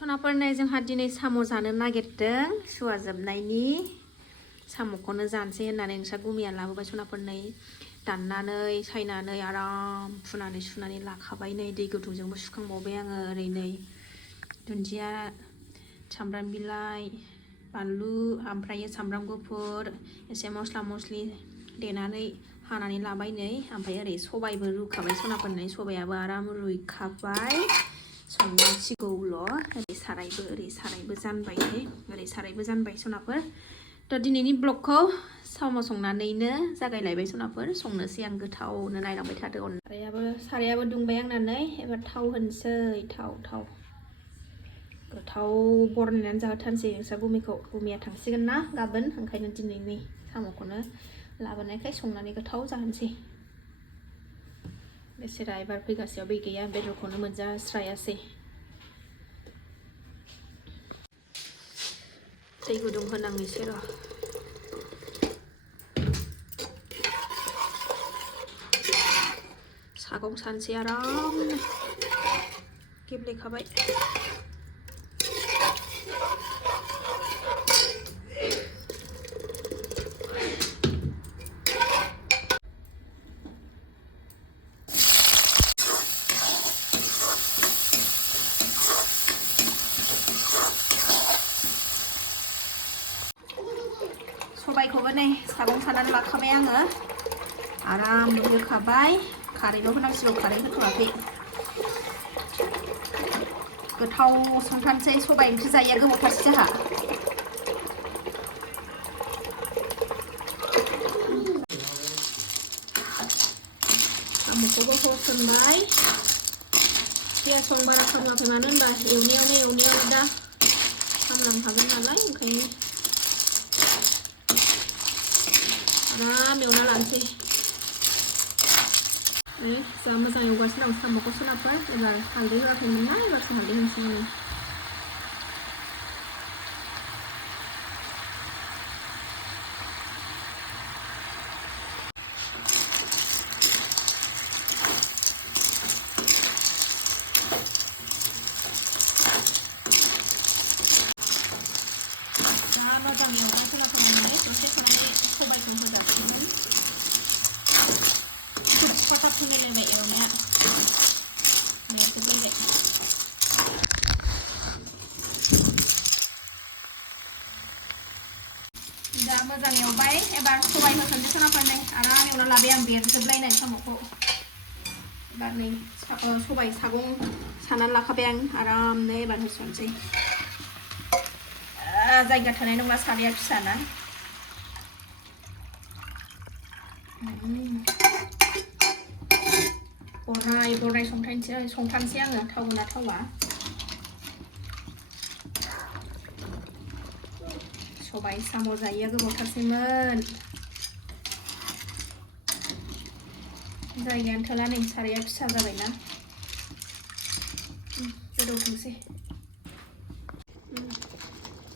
सनाफोरनो जोंहा दिनै साम' जानो नागिरदों सुवा जोबनायनि साम'खौनो जानोसै होननानै नोंस्रा गुमिया लाबोबाय सनाफोरनो दाननानै सायनानै आराम फुनानै सुनानै लाखाबाय नै दै गुदुंजोंबो सुखांबावबाय आङो ओरै नै दुन्दिया सामब्राम बिलाइ बानलु ओमफ्राय सामब्राम गुफुर एसे मस्ला मस्लि देनानै हानानै लाबाय नै ओमफ्राय ओरै सबायबो रुखाबाय सनाफोरनो सबायाबो आराम रुइखाबाय संनांसिगौल' ओरै सारायबो जानबाय ओरै सारायबो जानबाय सनाफोर थ' दिनैनि ब्लगखौ साम' संनानैनो जागायलायबाय सनाफोर संनोसै आं गोथावनो नायलांबाय थादो सारायाबो दुंबाय आंनानै एबार थाव होनोसै थाव गोथाव बरनायनानै जाहोथारनोसै नोंस्रा गुमिया थांसिगोन ना गाबोन ओंखायनो दिनैनि साम'खौनो लाबोनायखाय संनानै गोथाव जाहोनोसै बेसेरा एबार फैगासेयाव बै गैया बेदरखौनो मोनजास्रायासै दै गुदुं होनांनोसै र' सागं सानसै आरामनो गेब्लेखाबाय सबायखौबो नै सागं सानानै लाखाबाय आङो आराम रुहोखाबाय खारैल' होनांसिगौ खारै होथ'वाखै गोथाव संथारनोसै सबाय ओंख्रि जायैया गोबावथारसै जोंहा साम'खौबो होसनबाय पियास बारा खालामाखै मानो होनबा एवनायावनो दा खामलांखागोन नालाय ओंखायनो आराम एवना लानोसै जा मोजां एवगासिनो दं साम'खौ सनाफोर एबार हालदै होआखैमोन ना एबारसो हालदै होनोसै आङो मोजां एवनाय खोनासंनानै दसे थानानै सबायखौ होजासिगोन फाटाब होलायलायबाय एवनाया नेरसोलायबाय दा मोजां एवबाय एबार सबाय होसनदो सनाफोरनो आराम एवना लाबाय आं बेरजोबलायनाय साम'खौ एबार नै सबाय सागं सानानै लाखाबाय आं आरामनो एबार होसनसै जायगा थानाय नंला साराया फिसाना बरनाय संथानसै आङो थावना थावा सबाय साम' जायैया गोबावथारसैमोन जायगायानो थोला नै साराया फिसा जाबायना गोदौथोंसै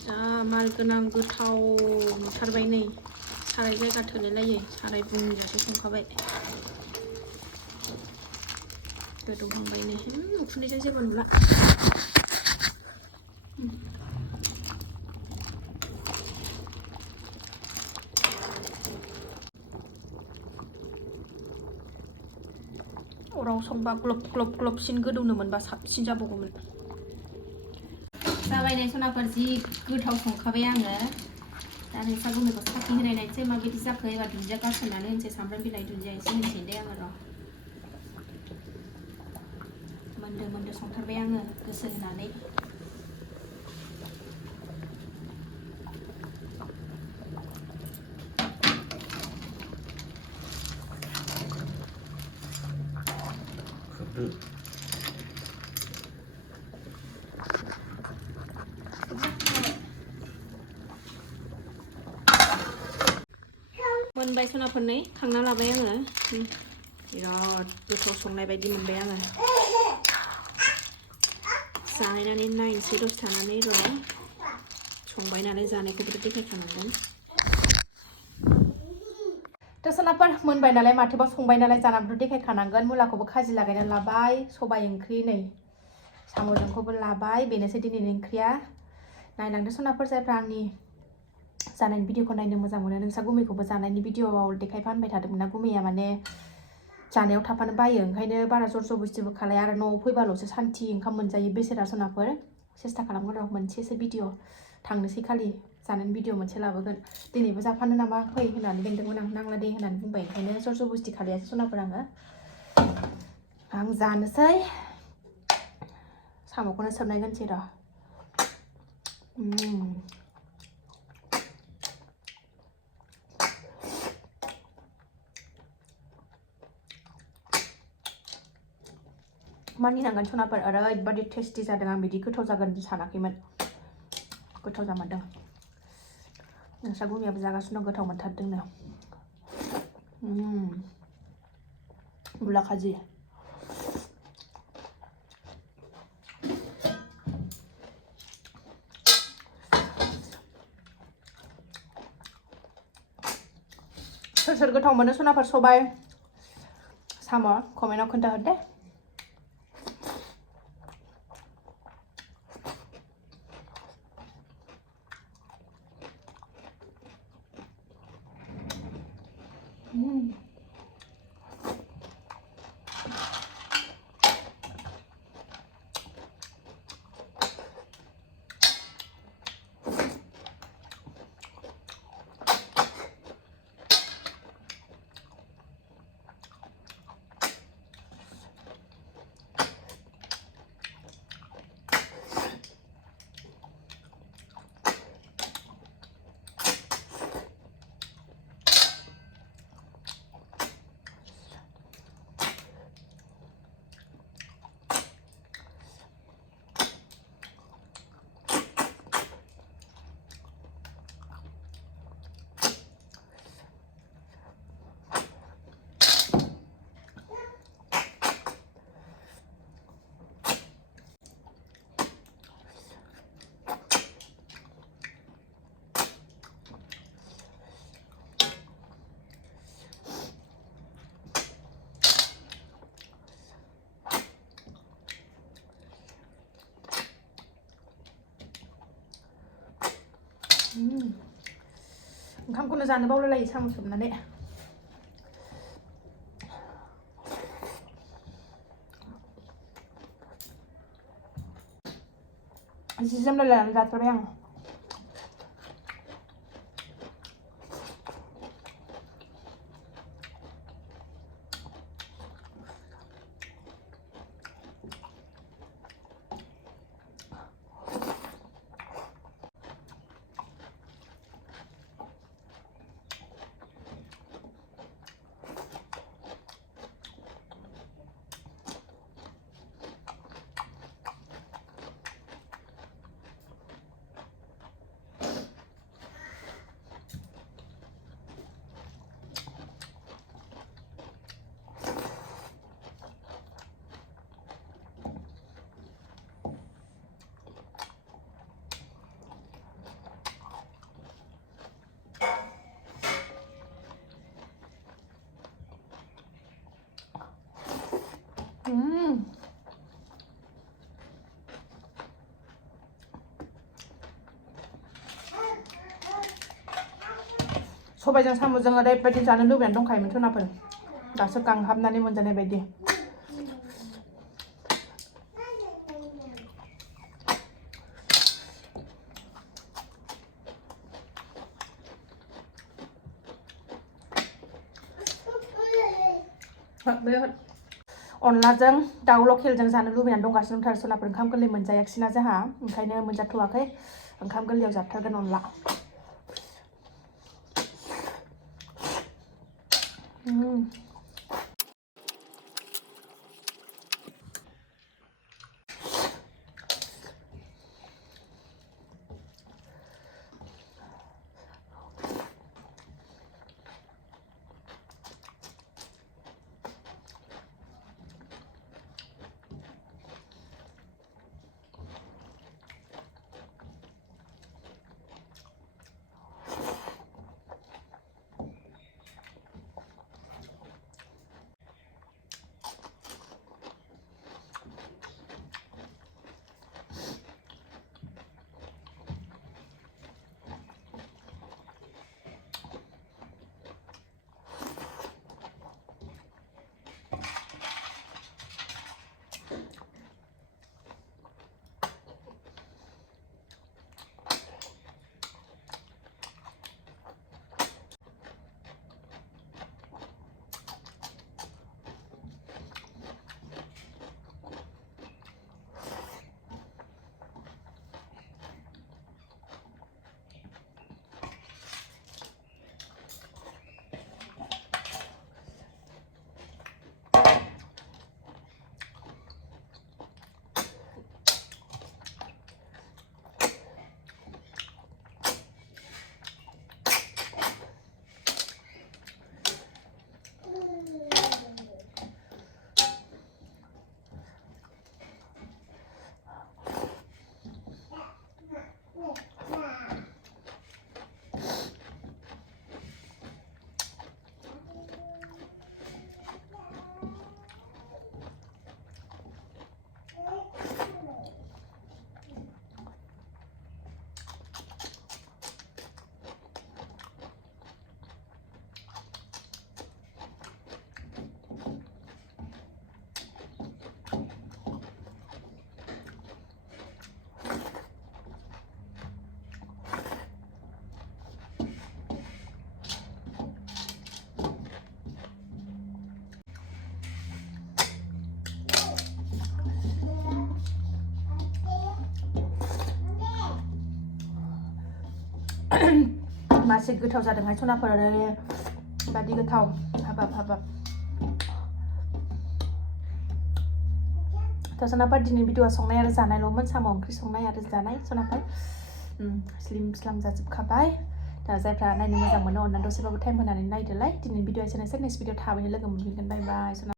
जा मार गोनां गोथाव नुथारबाय नै साराय जायगा थोलायलायै साराय बुंजासे संखाबाय गोदौहांबाय नै उखुन्दैजों जेबो नुला अराव संबा ग्लब ग्लब ग्लबसिन गोदौनो मोनबा साबसिन जाबावगौमोन जाबाय नै सनाफोर जि गोथाव संखाबाय आङो दा नोंस्रा गुमिखौ साखि होनाय नायनोसै माबायदि जाखो एबा दुन्दिया गारसननानै होनोसै सामब्राम बिलाइ दुन्दिया एसे होनोसै दे आङो र' मोनदो संथारबाय आङो गोसो होनानै मोनबाय सनाफोरनै खांना लाबाय आङो बिराद गोथाव संनाय बायदि मोनबाय आङो जानायनानै नायनोसै दसे थानानै र' संबाय नालाय जानायखौबो देखायखानांगोन थ' सनाफोर मोनबाय नालाय माथोबा संबाय नालाय जानानैबो देखायखानांगोन मुलाखौबो खाजि लागायनानै लाबाय सबाय ओंख्रि नै साम'जोंखौबो लाबाय बेनोसै दिनैनि ओंख्रिया नायलांदो सनाफोर जायफ्रा आंनि जानायनि भिडिअखौ नायनो मोजां मोनो नोंसा गुमैखौबो जानायनि भिडिअआव देखायफा होनबाय थादोंमोन ना गुमैया माने जानायाव थाफानो बायो ओंखायनो बारा जर जबस्तिबो खालाया आरो न'आव फैबाल'सो सान्थि ओंखाम मोनजायो बेसेरा सनाफोर सेस्था खालामगोन र' मोनसेसो भिडिअ थांनोसै खालि जानायनि भिडिअ मोनसे लाबोगोन दिनैबो जाफानो नामा फै होननानै लेंदोंमोन आं नांला दे होननानै बुंबाय ओंखायनो जर जबस्ति खालायासै सनाफोर आं जानोसै साम'खौनो सोबनाय दोनसै र' मानिनांगोन सनाफोर ओरैबादि टेस्टि जादों आं बिदि गोथाव जागोन सानाखैमोन गोथाव जामारदों नोंस्रा गुमैयाबो जागासिनो दं गोथाव मोनथारदोंनो मुला खाजि सोर सोर गोथाव मोनो सनाफोर सबाय साम' कमेन्टआव खोन्थाहर दे ओंखामखौनो जानो बावलायलायो साम' सोबनानै जि जोम लायनानै जाथारबाय आं सबायजों साम'जों ओरैबायदि जानो लुबैनानै दंखायोमोन सनाफोर दासो गांहाबनानै मोनजानाय बायदि अनलाजों दाउ लकेलजों जानो लुबैनानै दंगासिनो दंथारो सनाफोर ओंखाम गोरलै मोनजायाखिसैना जोंहा ओंखायनो मोनजाथ'वाखै ओंखाम गोरलैयाव जाथारगोन अनला मासे गोथाव जादोंहाय सनाफोरा बादि गोथाव हाबाब थ' सनाफोर दिनै भिडिअ'आ संनाय आरो जानायल'मोन साम' ओंख्रि संनाय आरो जानाय सनाफोर स्लिम स्लाम जाजोबखाबाय दा जायफ्रा नायनो मोजां मोनो अननानै दसेबाबो टाइम होनानै नायदोलाय दिनै भिडिअ'आ एसेनोसै नेक्स्ट भिडिअ थाबैनो लोगो मोनफिनगोन बाय बाय